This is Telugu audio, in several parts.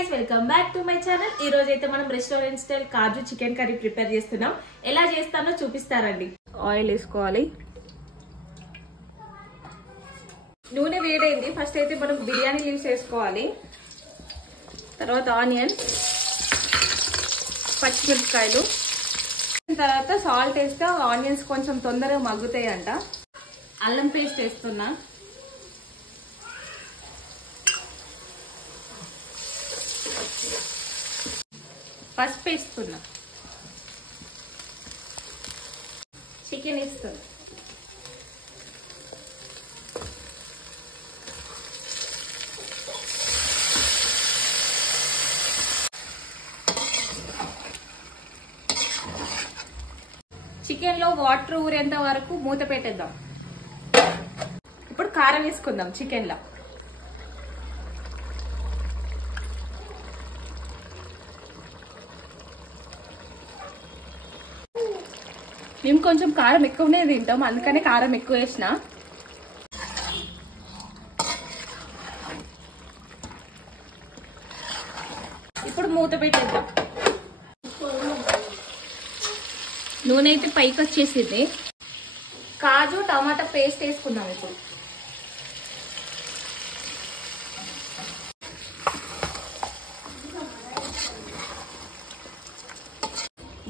guys, welcome back to my channel. ఈ రోజు అయితే మనం రెస్టారెంట్ స్టైల్ కాజు చికెన్ కర్రీ ప్రిపేర్ చేస్తున్నాం. ఎలా చేస్తానో చూపిస్తారండి. ఆయిల్ వేసుకోవాలి. నూనె వేడైంది. ఫస్ట్ అయితే మనం బిర్యానీ లీవ్స్ వేసుకోవాలి. తర్వాత ఆనియన్, పచ్చిమిరపకాయలు, తర్వాత సాల్ట్ వేస్తే ఆనియన్స్ కొంచెం తొందరగా మగ్గుతాయి అంట. అల్లం పేస్ట్ వేస్తున్నా. పసుపు వేస్తున్నా. చికెన్ వేస్తున్నా. చికెన్ లో వాటర్ ఊరేంత వరకు మూత పెట్టేద్దాం. ఇప్పుడు కారం వేసుకుందాం చికెన్ లో. మేము కొంచెం కారం ఎక్కువనే తింటాం, అందుకనే కారం ఎక్కువ వేసిన. ఇప్పుడు మూత పెట్టేద్దాం. నూనె అయితే పైకి వచ్చేసింది. కాజు టమాటా పేస్ట్ వేసుకుందాం. ఇప్పుడు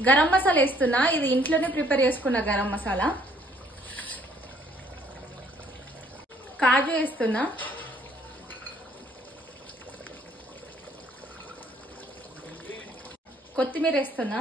గరం మసాలా వేస్తున్నా. ఇది ఇంట్లోనే ప్రిపేర్ చేసుకున్న గరం మసాలా. కాజు వేస్తున్నా. కొత్తిమీర వేస్తున్నా.